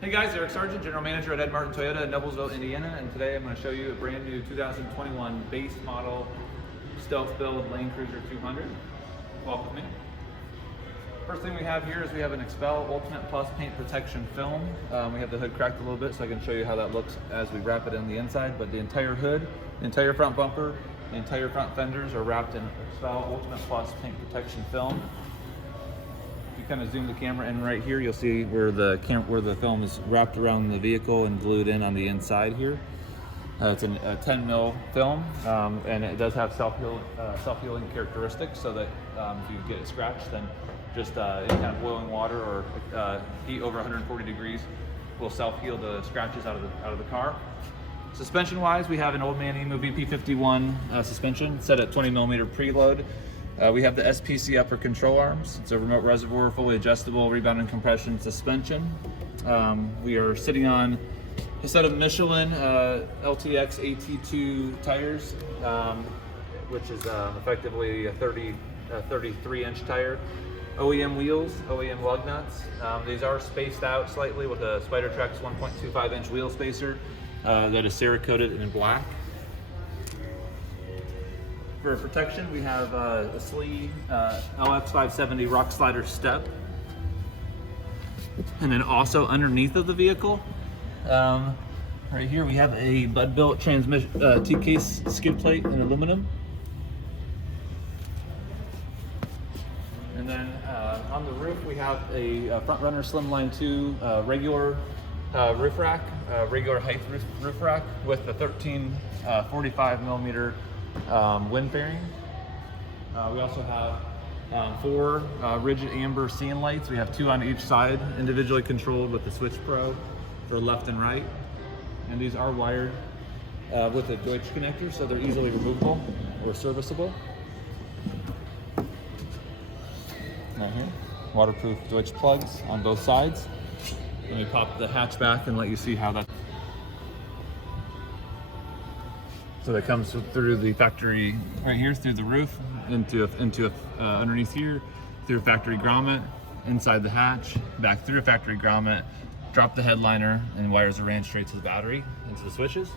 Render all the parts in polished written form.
Hey guys, Eric Sargent, General Manager at Ed Martin Toyota in Noblesville, Indiana, and today I'm going to show you a brand new 2021 base model stealth build Lane Cruiser 200. Walk with me. First thing we have here is we have an XPEL Ultimate Plus paint protection film. We have the hood cracked a little bit so I can show you how that looks as we wrap it on the inside, but the entire hood, the entire front bumper, the entire front fenders are wrapped in XPEL Ultimate Plus paint protection film. Kind of zoom the camera in right here, you'll see where the film is wrapped around the vehicle and glued in on the inside here. It's a 10 mil film, and it does have self-healing characteristics, so that if you get it scratched, then just any kind of boiling water or heat over 140 degrees will self-heal the scratches out of the car. Suspension wise, we have an old man EMU BP-51 suspension set at 20 millimeter preload. We have the SPC upper control arms. It's a remote reservoir, fully adjustable, rebound and compression suspension. We are sitting on a set of Michelin LTX AT2 tires, which is effectively a 33-inch tire. OEM wheels, OEM lug nuts. These are spaced out slightly with a Spidertracks 1.25-inch wheel spacer that is cerekoted in black. For protection, we have a Slee LX570 rock slider step. And then also underneath of the vehicle, right here we have a Bud-built transmission T-case skid plate in aluminum. And then on the roof we have a Front Runner Slimline 2 regular roof rack, regular height roof rack with the 45 millimeter wind fairing. We also have 4 rigid amber scene lights. We have 2 on each side, individually controlled with the Switch Pro for left and right. And these are wired with a Deutsch connector, so they're easily removable or serviceable. Right here, waterproof Deutsch plugs on both sides. Let me pop the hatch back and let you see how that. So that comes through the factory right here, through the roof, into underneath here, through a factory grommet, inside the hatch, back through a factory grommet, drop the headliner, and wires are ran straight to the battery, into the switches.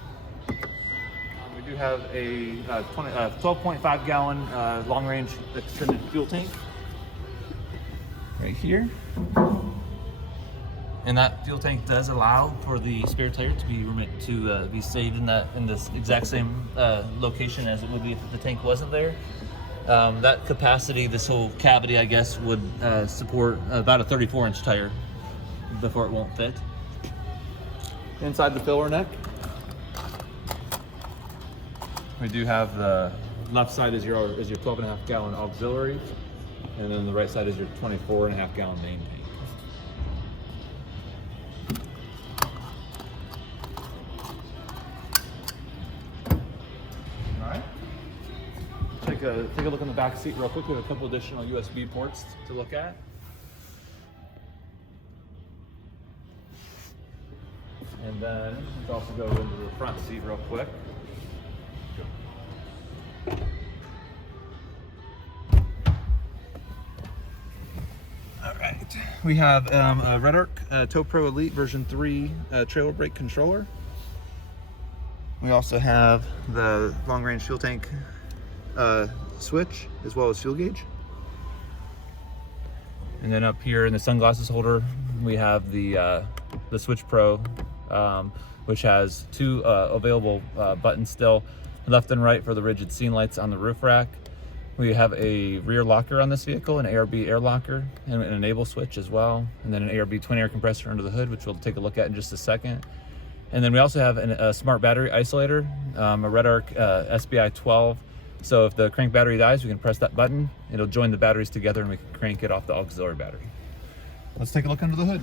We do have a 12.5 gallon long-range extended fuel tank right here. And that fuel tank does allow for the spare tire to be saved in this exact same location as it would be if the tank wasn't there. That capacity, this whole cavity, I guess, would support about a 34-inch tire before it won't fit. Inside the filler neck, we do have the left side is your 12.5 gallon auxiliary, and then the right side is your 24.5 gallon main tank. Take a look in the back seat real quick. We have a couple additional USB ports to look at. And then let's also go into the front seat real quick. All right, we have a Redarc Tow Pro Elite version 3 trailer brake controller. We also have the long-range fuel tank switch, as well as fuel gauge. And then up here in the sunglasses holder, we have the Switch Pro, which has 2 available buttons still, left and right for the rigid scene lights on the roof rack. We have a rear locker on this vehicle, an ARB air locker, and an enable switch as well, and then an ARB Twin Air Compressor under the hood, which we'll take a look at in just a second. And then we also have a smart battery isolator, a Redarc SBI 12. So if the crank battery dies, we can press that button. It'll join the batteries together and we can crank it off the auxiliary battery. Let's take a look under the hood.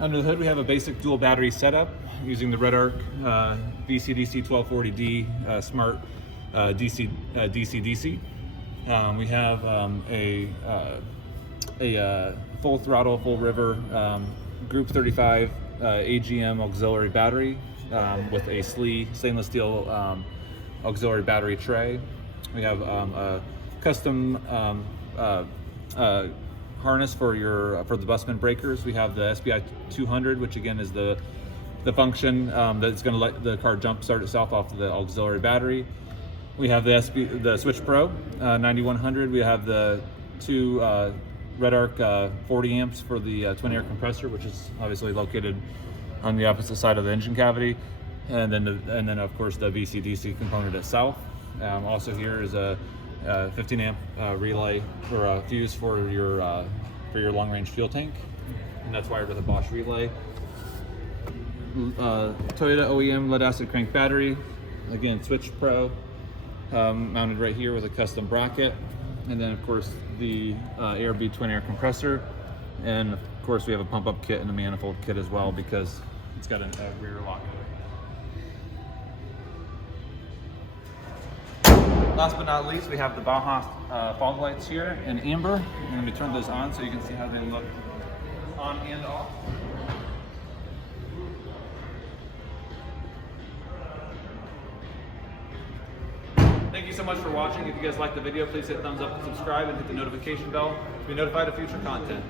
Under the hood, we have a basic dual battery setup using the Redarc DC-DC 1240D Smart DC-DC. We have a full throttle, full river Group 35 AGM auxiliary battery with a Slee stainless steel auxiliary battery tray. We have a custom harness for the busman breakers. We have the SPI 200, which again is the function that's going to let the car jump start itself off the auxiliary battery. We have the Switch Pro 9100. We have the two Redarc 40 amps for the twin air compressor, which is obviously located on the opposite side of the engine cavity, and then of course the VC-DC component itself. Also here is a 15 amp relay or a fuse for your long range fuel tank, and that's wired with a Bosch relay. Toyota OEM lead acid crank battery, again Switch Pro, mounted right here with a custom bracket, and then of course the ARB Twin Air Compressor, and of course we have a pump up kit and a manifold kit as well because it's got a rear lock. Last but not least, we have the Baja fog lights here in amber. I'm going to turn those on so you can see how they look on and off. Thank you so much for watching. If you guys liked the video, please hit thumbs up and subscribe and hit the notification bell to be notified of future content.